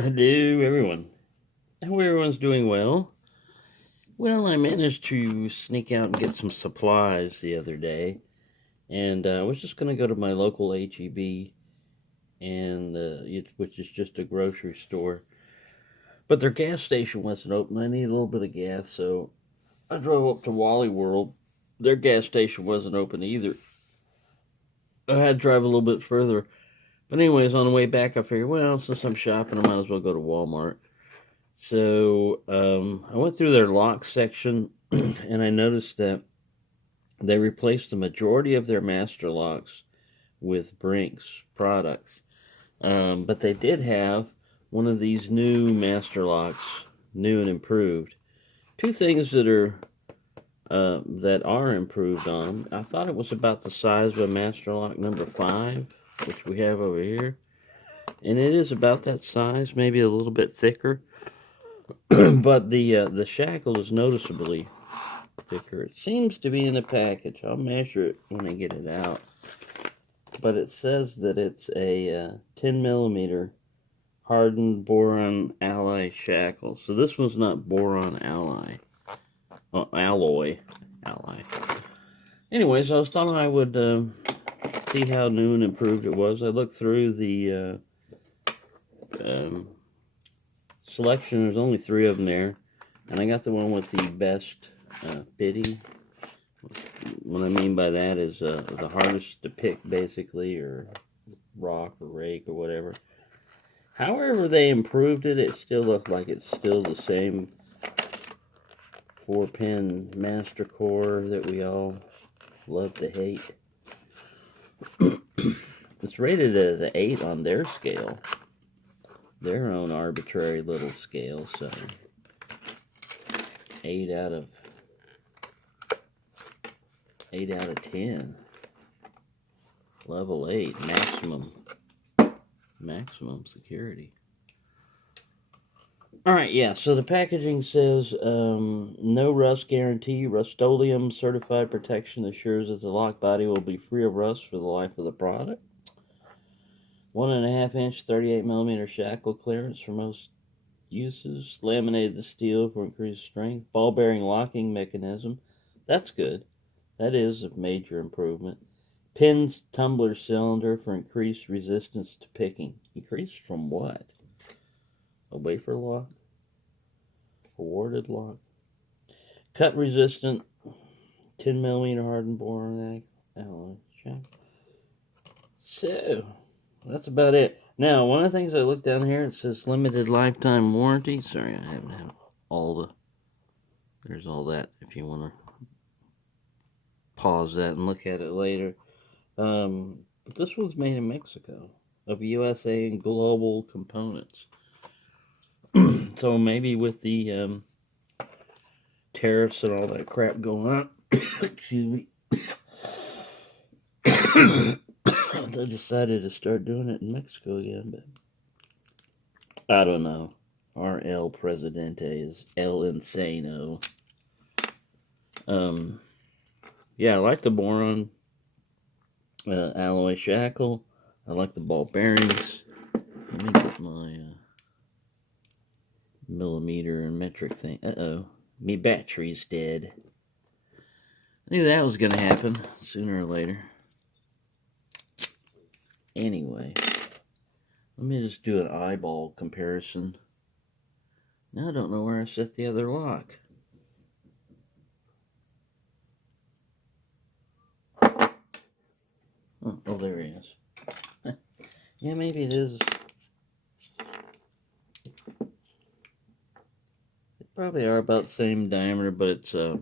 Hello, everyone. I hope everyone's doing well. Well, I managed to sneak out and get some supplies the other day, and I was just going to go to my local HEB, which is just a grocery store. But their gas station wasn't open. I needed a little bit of gas, so I drove up to Wally World. Their gas station wasn't open either. I had to drive a little bit further. But anyways, on the way back, I figured, well, since I'm shopping, I might as well go to Walmart. So I went through their lock section and I noticed that they replaced the majority of their master locks with Brinks products. But they did have one of these new master locks, new and improved. Two things that are improved on them. I thought it was about the size of a master lock number 5, which we have over here. And it is about that size, maybe a little bit thicker. But the shackle is noticeably thicker. It seems to be in the package. I'll measure it when I get it out. But it says that it's a 10 millimeter hardened boron alloy shackle. So this one's not boron alloy. Alloy. Anyways, I was thought I would see how new and improved it was. I looked through the selection. There's only 3 of them there, and I got the one with the best fitting. What I mean by that is the hardest to pick, basically, or rock or rake or whatever. However they improved it, it still looked like it's still the same 4-pin master core that we all love to hate. It's rated as an 8 on their scale. Their own arbitrary little scale, so 8 out of 10. Level 8, maximum security. Alright, yeah, so the packaging says no rust guarantee. Rust-Oleum certified protection assures that the lock body will be free of rust for the life of the product. 1.5 inch 38 millimeter shackle clearance for most uses. Laminated steel for increased strength. Ball bearing locking mechanism. That's good. That is a major improvement. Pins tumbler cylinder for increased resistance to picking. Increased from what? A wafer lock? A warded lock? Cut resistant 10 millimeter hardened boron alloy shackle. So that's about it. Now, one of the things I looked down here, it says limited lifetime warranty. Sorry, I haven't had all the... There's all that if you want to pause that and look at it later. But this one's made in Mexico, of USA and Global Components. So maybe with the tariffs and all that crap going on, excuse me, they decided to start doing it in Mexico again, but I don't know. Our El Presidente is El Insano. Yeah, I like the boron alloy shackle. I like the ball bearings. Let me get my millimeter and metric thing. Uh-oh. Me battery's dead. I knew that was going to happen sooner or later. Anyway, let me just do an eyeball comparison. Now I don't know where I set the other lock. Oh, there he is. Yeah, maybe it is. They probably are about the same diameter, but it's a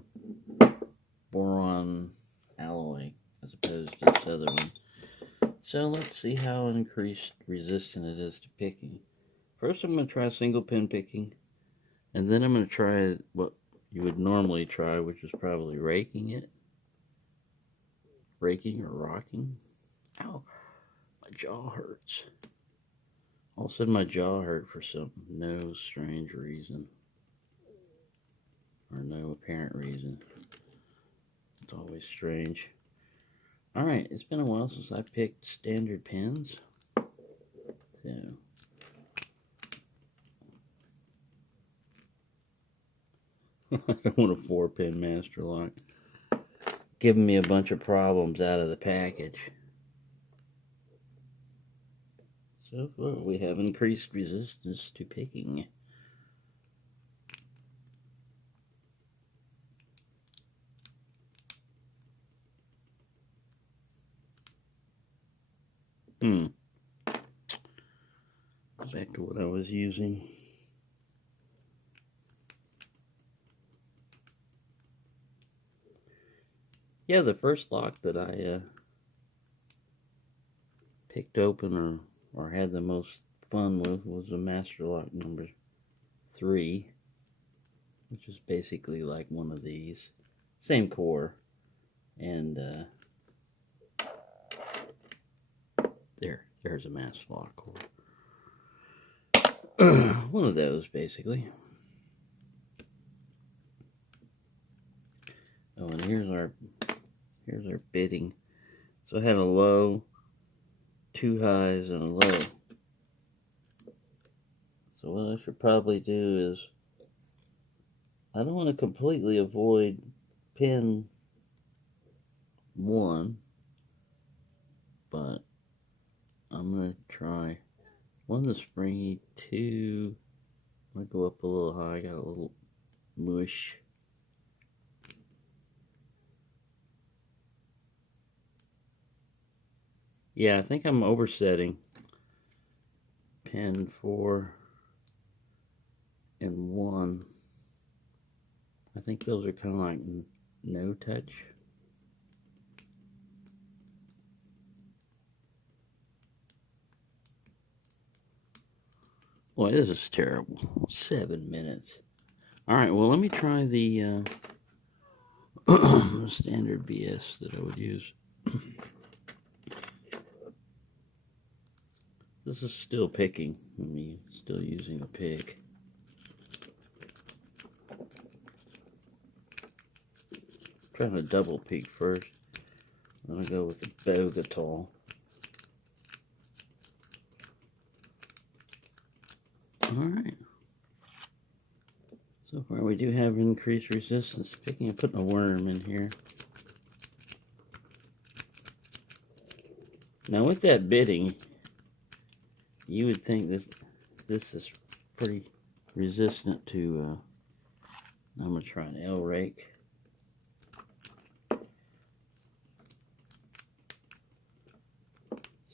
boron alloy as opposed to this other one. So let's see how increased resistant it is to picking. First I'm going to try single pin picking, and then I'm going to try what you would normally try, which is probably raking it. Raking or rocking. Ow, my jaw hurts. All of a sudden my jaw hurt for no strange reason. Or no apparent reason. It's always strange. Alright, it's been a while since I picked standard pins. So, I don't want a 4-pin master lock. Giving me a bunch of problems out of the package. So far, we have increased resistance to picking. Back to what I was using. Yeah, the first lock that I picked open or had the most fun with was a master lock number 3, which is basically like one of these. Same core. And there's a master lock core. One of those, basically. Oh, and here's our bitting. So I have a low, 2 highs, and a low. So what I should probably do is, I don't want to completely avoid pin 1, but I'm going to try 1 the springy, 2, I'm going to go up a little high, I got a little mush. Yeah, I think I'm oversetting pin 4 and 1. I think those are kind of like no touch. Boy, this is terrible. 7 minutes. Alright, well, let me try the standard BS that I would use. This is still picking. I'm still using the pick. Trying to double peak first. I'm going to go with the Bogotol. Alright. So far we do have increased resistance to picking. I'm putting a worm in here. Now with that bitting, you would think this is pretty resistant to, I'm going to try an L rake.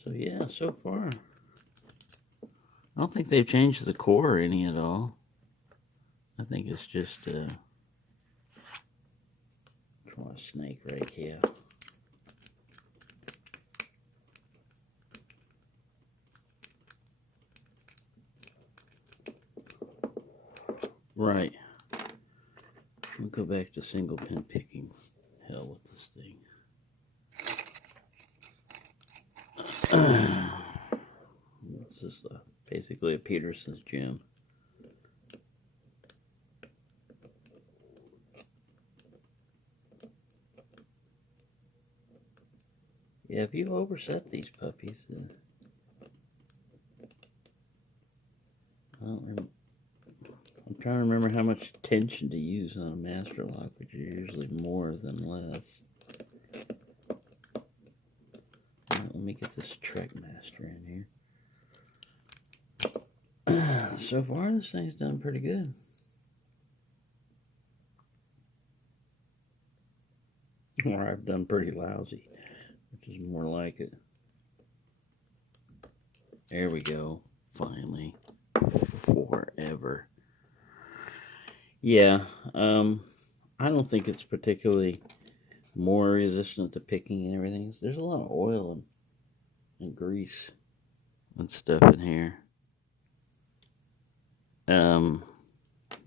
So yeah, so far, I don't think they've changed the core any at all. I think it's just, try a snake rake here. Right. We'll go back to single pin picking. Hell with this thing. This is basically a Peterson's gem. Yeah, if you overset these puppies, I'm trying to remember how much tension to use on a master lock, which is usually more than less. Let me get this Trek Master in here. So far, this thing's done pretty good. Or I've done pretty lousy, which is more like it. There we go. Finally. Forever. Yeah, I don't think it's particularly more resistant to picking and everything. There's a lot of oil and grease and stuff in here.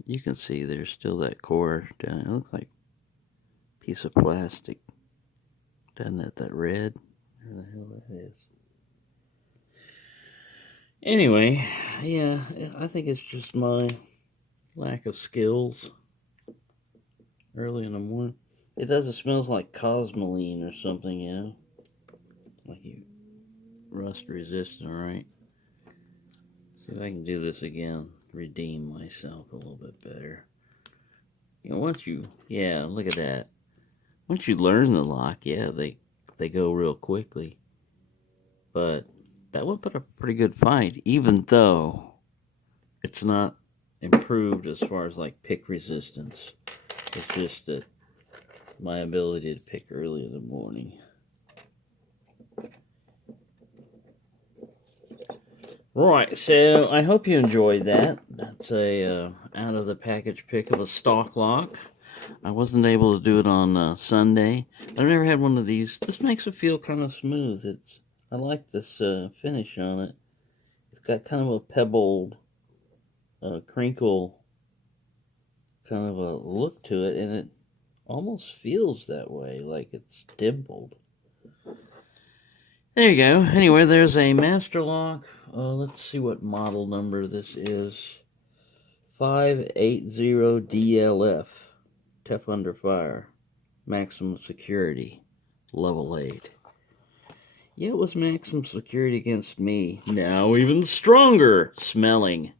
You can see there's still that core down. It looks like a piece of plastic. Doesn't it? That red? Where the hell that is? Anyway, yeah, I think it's just my lack of skills early in the morning. It does, it smells like cosmoline or something, you know? Like you rust resistant, right? See if I can do this again. Redeem myself a little bit better. yeah, look at that. Once you learn the lock, yeah, they go real quickly. But that would put a pretty good fight, even though it's not improved as far as like pick resistance. It's just that my ability to pick early in the morning. Right, so I hope you enjoyed that. That's a out of the package pick of a stock lock. I wasn't able to do it on Sunday. I've never had one of these. This makes it feel kind of smooth. I like this finish on it. It's got kind of a pebbled, crinkle kind of a look to it, and it almost feels that way, like it's dimpled. There you go. Anyway, there's a master lock. Let's see what model number this is. 580DLF. Tough under fire. Maximum security. Level 8. Yeah, it was maximum security against me. Now even stronger smelling.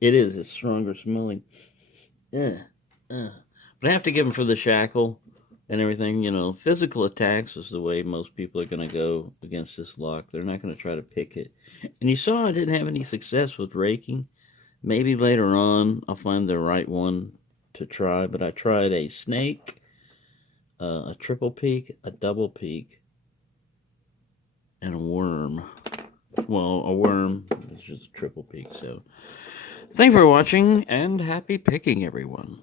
It is. It's stronger smelling. But I have to give them for the shackle and everything. You know, physical attacks is the way most people are going to go against this lock. They're not going to try to pick it. And you saw I didn't have any success with raking. Maybe later on I'll find the right one to try. But I tried a snake, a triple peak, a double peak, and a worm. Well, a worm is just a triple peak. So, thanks for watching, and happy picking, everyone.